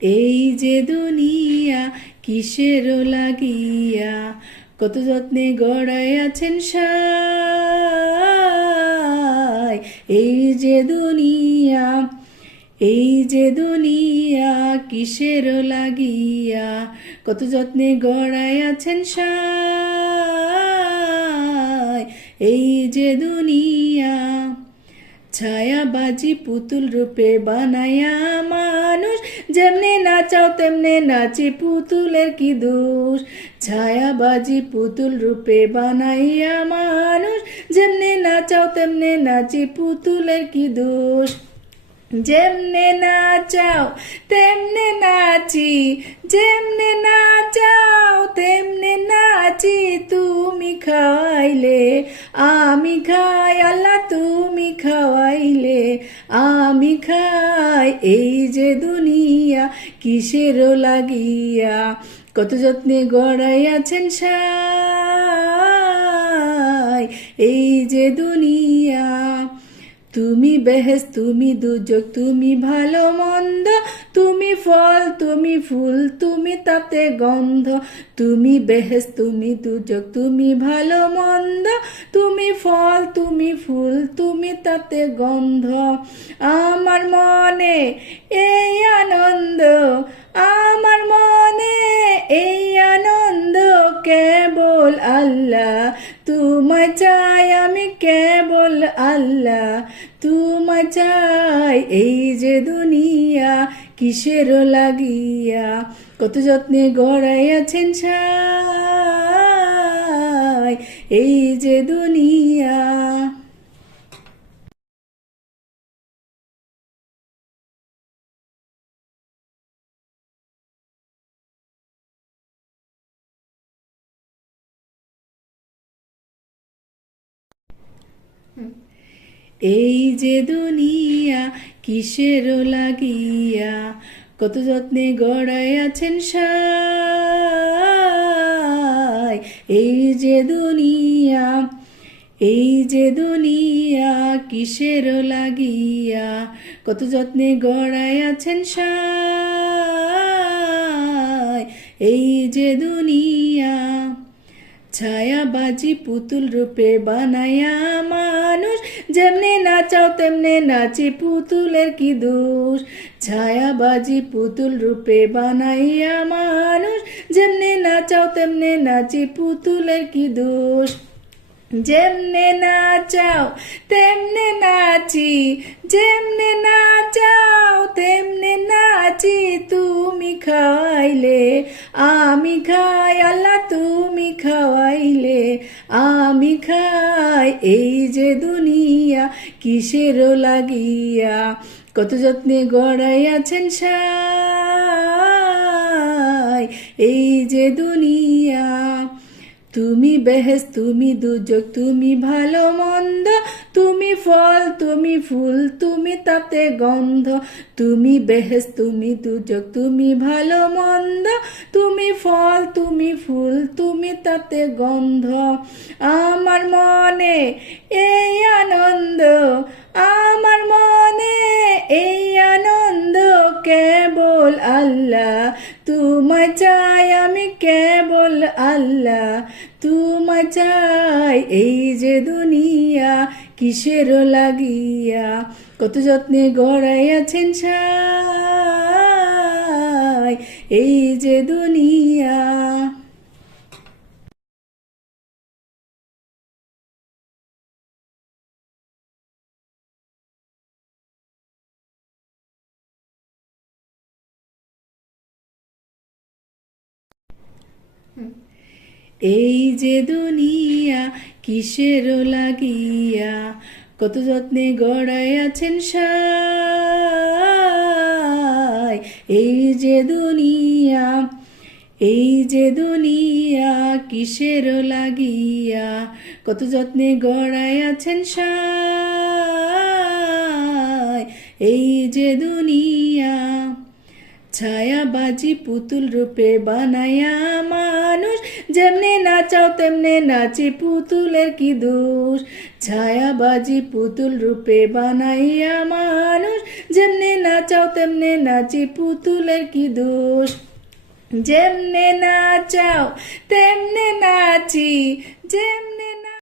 এই যে দুনিয়া কিসের লাগিয়া কত যত্নে গড়াইয়াছেন সাই। এই যে দুনিয়া, এই যে দুনিয়া কিসের লাগিয়া কত যত্নে গড়াইয়াছেন সাই। এই যে দুনিয়া ছায়াবাজি পুতুল রূপে বানায়া মানুষ, যেমনে নাচাও তেমনে নাচে পুতুলের কি দোষ। ছায়াবাজি পুতুল রূপে বানাইয়া মানুষ, যেমনে নাচাও তেমনে নাচে পুতুলের কি দোষ। যেমনে নাচাও তেমনে নাচি, যেমনে নাচাও তেমনে নাচি। তুমি খাওয়াইলে আমি খাই, আল্লাহ তুমি খাওয়াইলে আমি খাই। এই যে দুনিয়া কিসের লাগিয়া কত যত্নে গড়াইয়াছেন সাই। এই যে দুনিয়া তুমি বেহেস তুমি দুজক তুমি ভালো মন্দ, তুমি ফল তুমি ফুল তুমি তাতে গন্ধ। তুমি বেহেস তুমি দুজক তুমি ভালো মন্দ, তুমি ফল তুমি ফুল তুমি তাতে গন্ধ। আমার মনে এই আনন্দ, আমার মনে এই আনন্দ, কেবল আল্লাহ তোমায় চাই আমি, কেবল আল্লাহ তোমায় চাই। এই যে দুনিয়া কিসের লাগিয়া কত যত্নে গড়াইয়াছেন সাই। এই যে দুনিয়া। এই যে দুনিয়া কিসের লাগিয়া কত যত্নে গড়াইয়াছেন সাই। এই যে দুনিয়া, এই যে দুনিয়া কিসের লাগিয়া কত যত্নে গড়াইয়াছেন সাই। এই যে দুনিয়া ছায়াবাজি পুতুল রূপে বানায়া মানুষ, যেমনে নাচাও তেমনে নাচে পুতুলের কি দোষ। ছায়াবাজি পুতুল রূপে বানাইয়া মানুষ, যেমনে নাচাও তেমনে নাচে পুতুলের কি দোষ। যেমনে নাচাও তেমনে নাচি, যেমনে নাচাও তেমনে নাচি। তুমি খাওয়াইলে আমি খাই, আল্লাহ তুমি খাওয়াইলে আমি খাই। এই যে দুনিয়া কিসের লাগিয়া কত যত্নে গড়াইয়াছেন সাই। এই যে দুনিয়া তুমি বেহেস তুমি দুজক তুমি ভালো মন্দ, তুমি ফল তুমি ফুল তুমি তাতে গন্ধ। তুমি বেহেস তুমি দুজক তুমি ভালো মন্দ, তুমি ফল তুমি ফুল তুমি তাতে গন্ধ। আমার মনে এই আনন্দ, আমার মনে এই আনন্দ, কেবল আল্লাহ তোমায় চাই আমি, কেবল আল্লাহ তোমায় চাই। এই যে দুনিয়া কিসের লাগিয়া কত যত্নে গড়াইয়াছেন সাই। এই যে দুনিয়া। এই যে দুনিয়া কিসের লাগিয়া কত যত্নে গড়াইয়াছেন সাই। এই যে দুনিয়া, এই যে দুনিয়া কিসের লাগিয়া কত যত্নে গড়াইয়াছেন সাই। এই যে দুনিয়া ছায়াবাজি পুতুল রূপে বানাইয়া মানুষ, যেমনে নাচাও তেমনে নাচে, পুতুলের কি দোষ। ছায়াবাজি পুতুল রূপে বানাইয়া মানুষ, যেমনে নাচাও তেমনে নাচে, পুতুলের কি দোষ। যেমনে নাচাও তেমনে নাচি, যেমনে